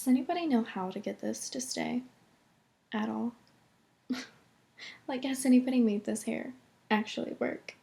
Does anybody know how to get this to stay at all? Like, has anybody made this hair actually work?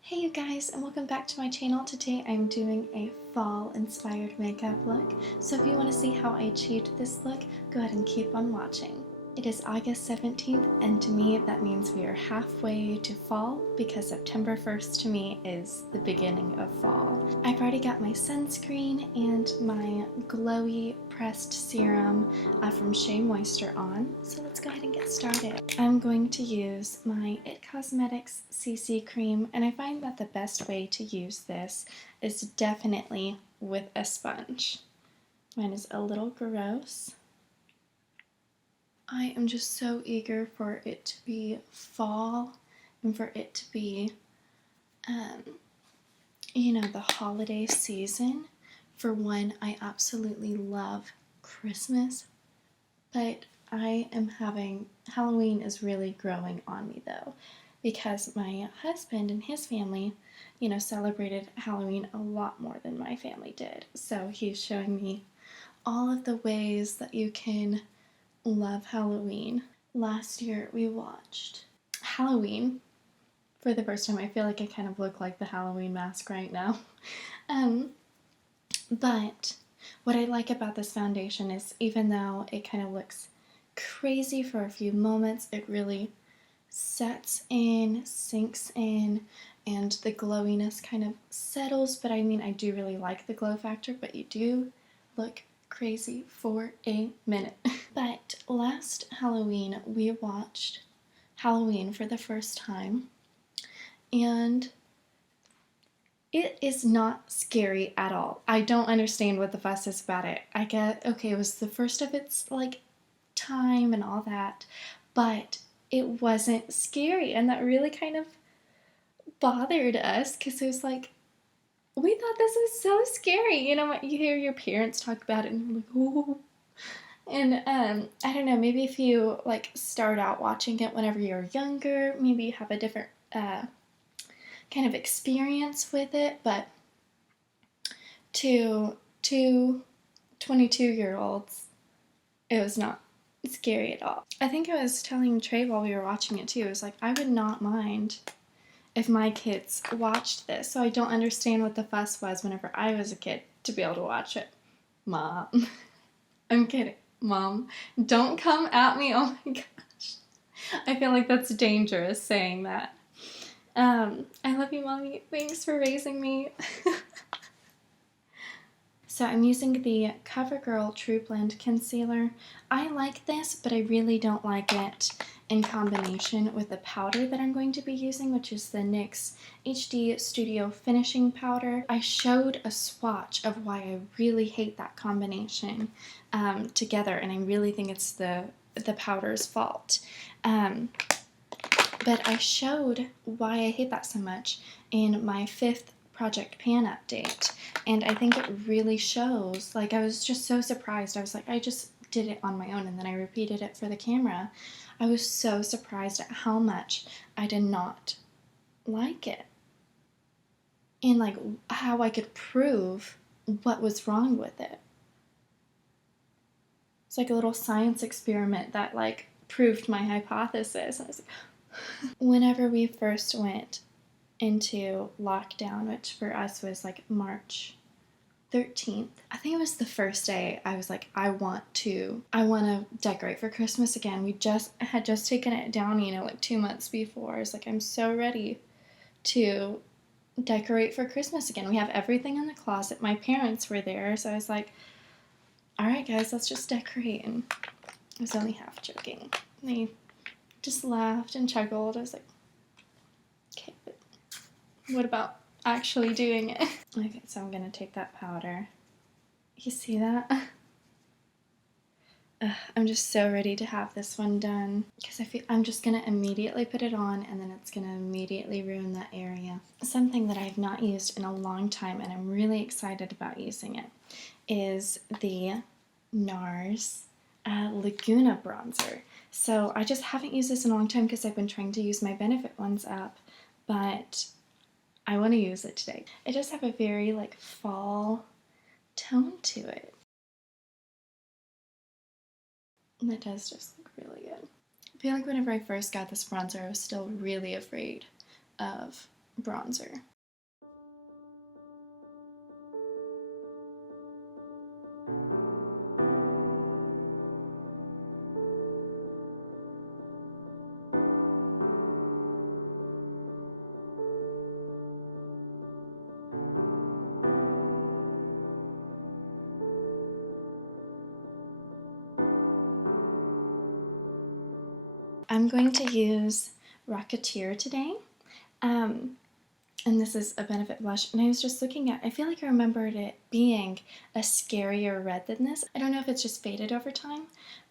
Hey you guys, and welcome back to my channel. Today I'm doing a fall inspired makeup look, so if you want to see how I achieved this look, go ahead and keep on watching. It is August 17th, and to me that means we are halfway to fall because September 1st to me is the beginning of fall. I've already got my sunscreen and my glowy pressed serum from Shea Moisture on, so let's go ahead and get started. I'm going to use my It Cosmetics CC cream, and I find that the best way to use this is definitely with a sponge. Mine is a little gross. I am just so eager for it to be fall and for it to be, the holiday season. For one, I absolutely love Christmas, but Halloween is really growing on me though, because my husband and his family, celebrated Halloween a lot more than my family did. So he's showing me all of the ways that you can love Halloween. Last year we watched Halloween for the first time. I feel like I kind of look like the Halloween mask right now. But what I like about this foundation is even though it kind of looks crazy for a few moments, it really sets in, sinks in, and the glowiness kind of settles. But I mean, I do really like the glow factor, but you do look crazy for a minute. But last Halloween we watched Halloween for the first time, and it is not scary at all. I don't understand what the fuss is about it. I get, okay, it was the first of its time and all that, but it wasn't scary, and that really kind of bothered us because it was like, we thought this was so scary. You hear your parents talk about it and you're like, oh. And I don't know, maybe if you start out watching it whenever you're younger, maybe you have a different kind of experience with it, but to two 22-year-olds, it was not scary at all. I think I was telling Trey while we were watching it too, it was like, I would not mind if my kids watched this, so I don't understand what the fuss was whenever I was a kid to be able to watch it. Mom. I'm kidding. Mom, don't come at me. Oh my gosh. I feel like that's dangerous saying that. I love you, Mommy. Thanks for raising me. So I'm using the CoverGirl True Blend Concealer. I like this, but I really don't like it in combination with the powder that I'm going to be using, which is the NYX HD Studio Finishing Powder. I showed a swatch of why I really hate that combination together, and I really think it's the powder's fault. But I showed why I hate that so much in my 5th Project Pan update, and I think it really shows. I was just so surprised. I was like, I just did it on my own, and then I repeated it for the camera. I was so surprised at how much I did not like it, and how I could prove what was wrong with it. It's like a little science experiment that proved my hypothesis. I was like, whenever we first went into lockdown, which for us was March 13th. I think it was the first day I was like, I want to decorate for Christmas again. We had just taken it down, 2 months before. I was like, I'm so ready to decorate for Christmas again. We have everything in the closet. My parents were there, so I was like, all right, guys, let's just decorate. And I was only half joking. They just laughed and chuckled. I was like, okay, but what about actually doing it? Okay, so I'm gonna take that powder. You see that? I'm just so ready to have this one done because I feel I'm just gonna immediately put it on, and then it's gonna immediately ruin that area. Something that I have not used in a long time, and I'm really excited about using it, is the NARS Laguna bronzer. So I just haven't used this in a long time because I've been trying to use my Benefit ones up, but I want to use it today. It does have a very fall tone to it. And it does just look really good. I feel like whenever I first got this bronzer, I was still really afraid of bronzer. I'm going to use Rocketeer today. And this is a Benefit blush, and I was just looking at, I feel like I remembered it being a scarier red than this. I don't know if it's just faded over time,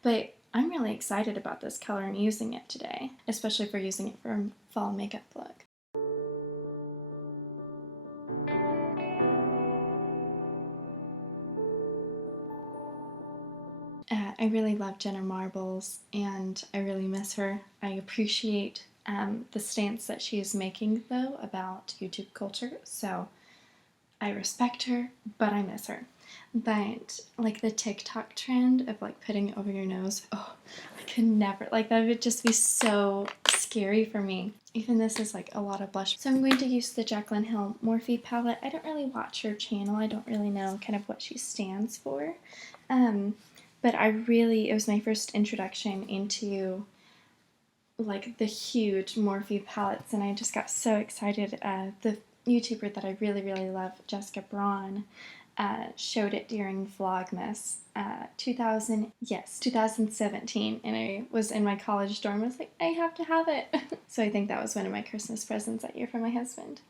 but I'm really excited about this color and using it today, especially for using it for a fall makeup look. I really love Jenna Marbles, and I really miss her. I appreciate the stance that she is making, though, about YouTube culture, so I respect her, but I miss her. But, like, the TikTok trend of, like, putting it over your nose, oh, I could never, like, that would just be so scary for me. Even this is, like, a lot of blush. So I'm going to use the Jaclyn Hill Morphe palette. I don't really watch her channel. I don't really know kind of what she stands for. But it was my first introduction into, like, the huge Morphe palettes, and I just got so excited. The YouTuber that I really, really love, Jessica Braun, showed it during Vlogmas 2017, and I was in my college dorm. I was like, I have to have it. So I think that was one of my Christmas presents that year from my husband.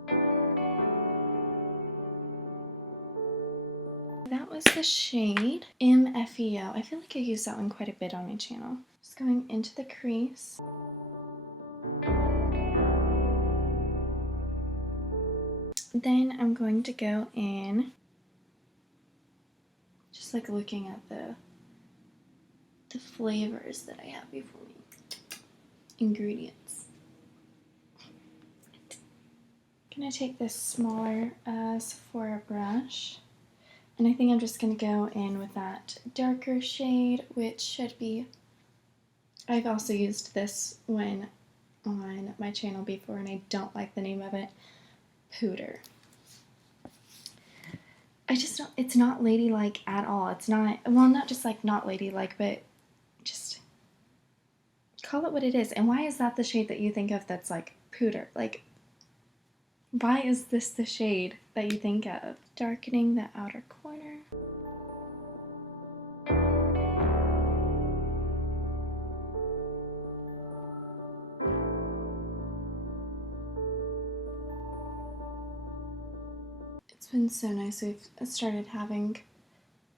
That was the shade MFEO. I feel like I use that one quite a bit on my channel. Just going into the crease. Then I'm going to go in, just like looking at the flavors that I have before me. Ingredients. I'm gonna take this smaller Sephora brush, and I think I'm just gonna go in with that darker shade, which should be, I've also used this one on my channel before, and I don't like the name of it, Pooter. I just don't, it's not ladylike at all. It's not, well, not just like not ladylike, but just call it what it is. And why is that the shade that you think of that's like Pooter? Like, why is this the shade that you think of? Darkening the outer corner. It's been so nice. We've started having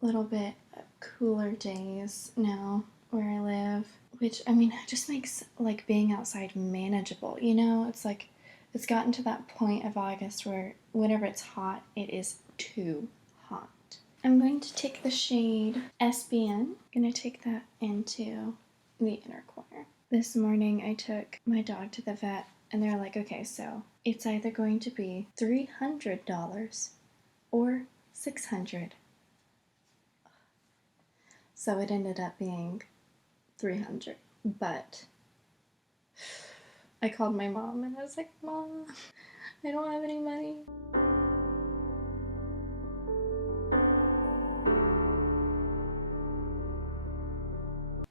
a little bit cooler days now where I live, which, I mean, it just makes like being outside manageable, you know? It's like, it's gotten to that point of August where whenever it's hot, it is too hot. I'm going to take the shade SBN. I'm going to take that into the inner corner. This morning I took my dog to the vet, and they're like, okay, so it's either going to be $300 or $600. So it ended up being $300, but I called my mom and I was like, Mom, I don't have any money.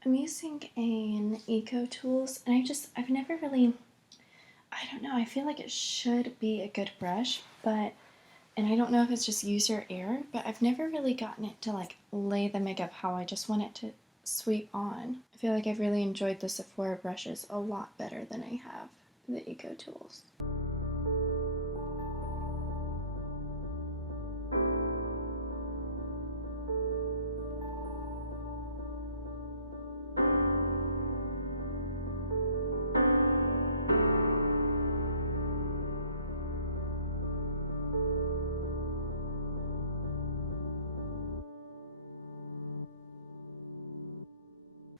I'm using an Eco Tools, and I've never really, I don't know, I feel like it should be a good brush, but, and I don't know if it's just user error, but I've never really gotten it to like lay the makeup how I just want it to sweep on. I feel like I've really enjoyed the Sephora brushes a lot better than I have the Eco Tools.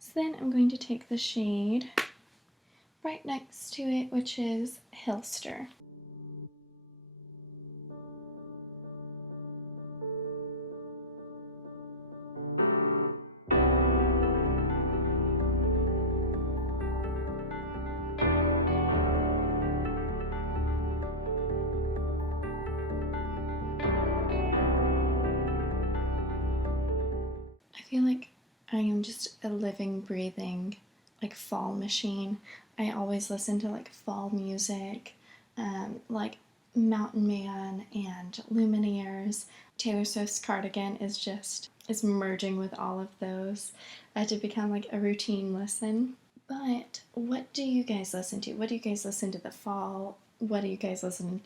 So then I'm going to take the shade right next to it, which is Hilster. feel like I am just a living, breathing, like fall machine. I always listen to like fall music, like Mountain Man and Lumineers. Taylor Swift's Cardigan is merging with all of those to become like a routine listen. But what do you guys listen to? What do you guys listen to the fall? What do you guys listen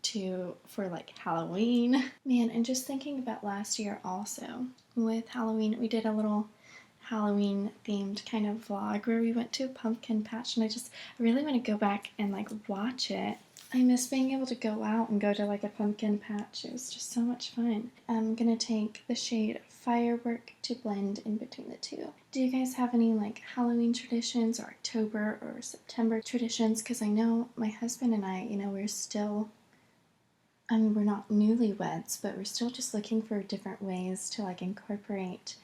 to for like Halloween? Man, and just thinking about last year also with Halloween, we did a little Halloween themed kind of vlog where we went to a pumpkin patch, and I really want to go back and like watch it. I miss being able to go out and go to like a pumpkin patch. It was just so much fun. I'm gonna take the shade Firework to blend in between the two. Do you guys have any like Halloween traditions or October or September traditions? Because I know my husband and I, we're still, we're not newlyweds, but we're still just looking for different ways to like incorporate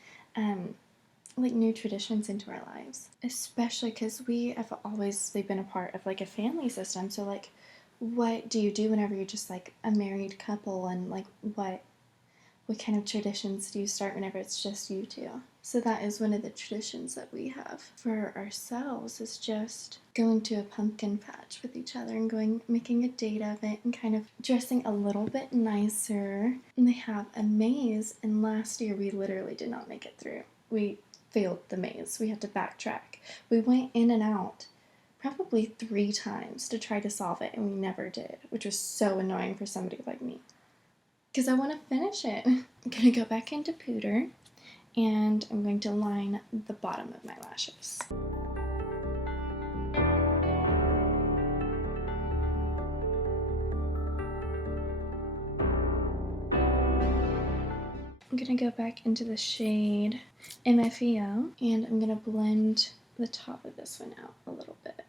like new traditions into our lives, especially because we have always been a part of like a family system. So like, what do you do whenever you're just like a married couple, and like what kind of traditions do you start whenever it's just you two? So that is one of the traditions that we have for ourselves, is just going to a pumpkin patch with each other and making a date of it and kind of dressing a little bit nicer. And they have a maze, and last year we literally did not make it through. We failed the maze. We had to backtrack. We went in and out probably 3 times to try to solve it, and we never did, which was so annoying for somebody like me, because I want to finish it. I'm going to go back into Pooter, and I'm going to line the bottom of my lashes. I'm going to go back into the shade MFEO, and I'm going to blend the top of this one out a little bit.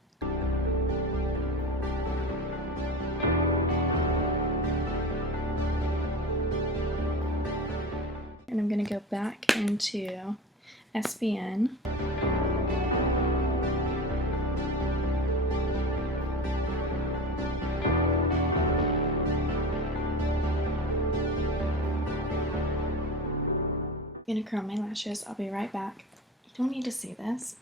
And I'm going to go back into SBN. I'm going to curl my lashes. I'll be right back. You don't need to see this.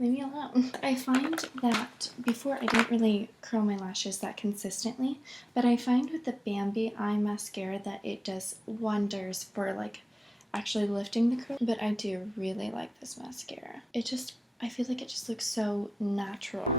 Leave me alone. I find that before I didn't really curl my lashes that consistently, but I find with the Bambi Eye Mascara that it does wonders for like actually lifting the curl. But I do really like this mascara. I feel like it just looks so natural.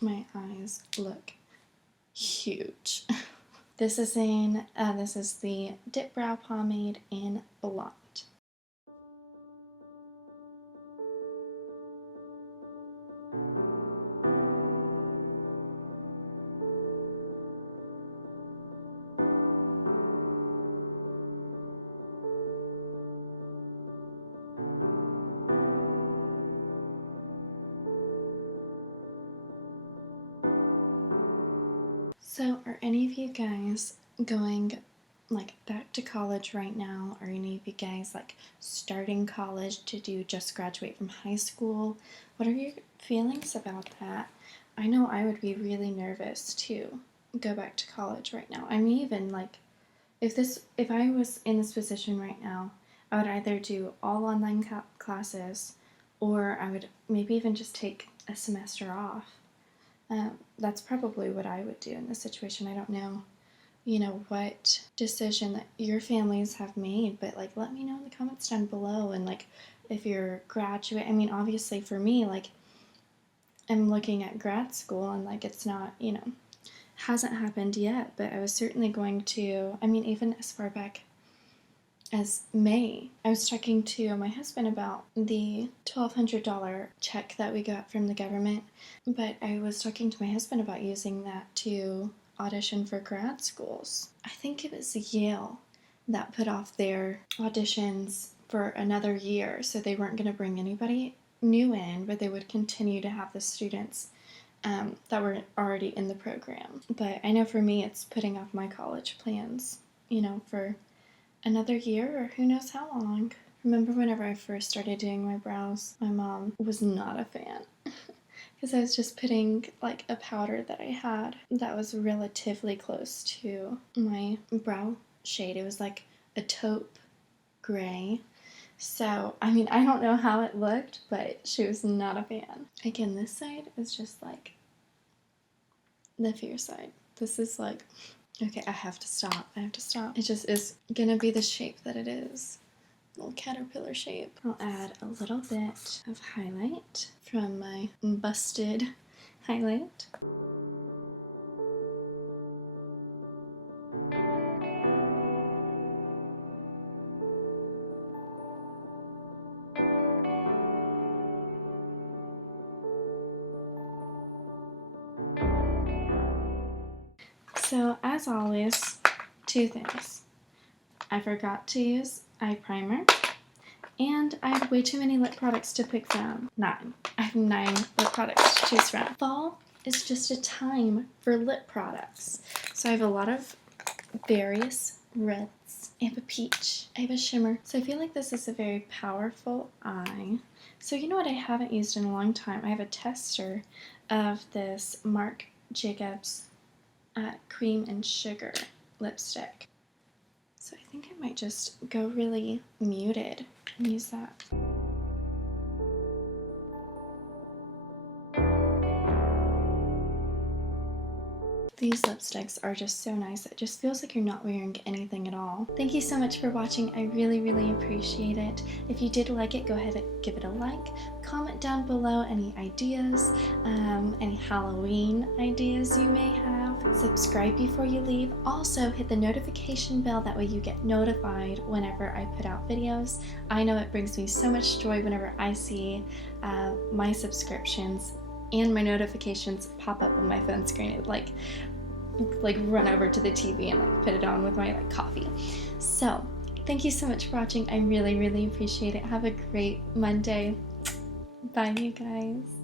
My eyes look huge. This is the Dip Brow Pomade in Blonde. So are any of you guys going like back to college right now? Are any of you guys like starting college to just graduate from high school? What are your feelings about that? I know I would be really nervous to go back to college right now. I'm even like, if I was in this position right now, I would either do all online classes, or I would maybe even just take a semester off. That's probably what I would do in this situation. I don't know, what decision that your families have made, but like let me know in the comments down below. And like if you're graduate, obviously for me, like I'm looking at grad school, and like it's not, hasn't happened yet, but I was certainly going to, even as far back as May, I was talking to my husband about the $1,200 check that we got from the government, but I was talking to my husband about using that to audition for grad schools. I think it was Yale that put off their auditions for another year, so they weren't going to bring anybody new in, but they would continue to have the students that were already in the program. But I know for me, it's putting off my college plans, for another year or who knows how long. Remember whenever I first started doing my brows, my mom was not a fan because I was just putting like a powder that I had that was relatively close to my brow shade. It was like a taupe gray. So, I mean, I don't know how it looked, but she was not a fan. Again, this side is just like the fierce side. This is like, okay, I have to stop. I have to stop. It just is gonna be the shape that it is. Little caterpillar shape. I'll add a little bit of highlight from my busted highlight. So as always, two things. I forgot to use eye primer, and I had way too many lip products to pick from. 9. I have 9 lip products to choose from. Fall is just a time for lip products. So I have a lot of various reds. I have a peach. I have a shimmer. So I feel like this is a very powerful eye. So you know what I haven't used in a long time? I have a tester of this Marc Jacobs Cream and Sugar lipstick. So I think I might just go really muted and use that. These lipsticks are just so nice. It just feels like you're not wearing anything at all. Thank you so much for watching. I really, really appreciate it. If you did like it, go ahead and give it a like. Comment down below any ideas, any Halloween ideas you may have. Subscribe before you leave. Also, hit the notification bell. That way you get notified whenever I put out videos. I know it brings me so much joy whenever I see my subscriptions and my notifications pop up on my phone screen. It like run over to the TV and like put it on with my like coffee. So thank you so much for watching. I really, really appreciate it. Have a great Monday. Bye, you guys.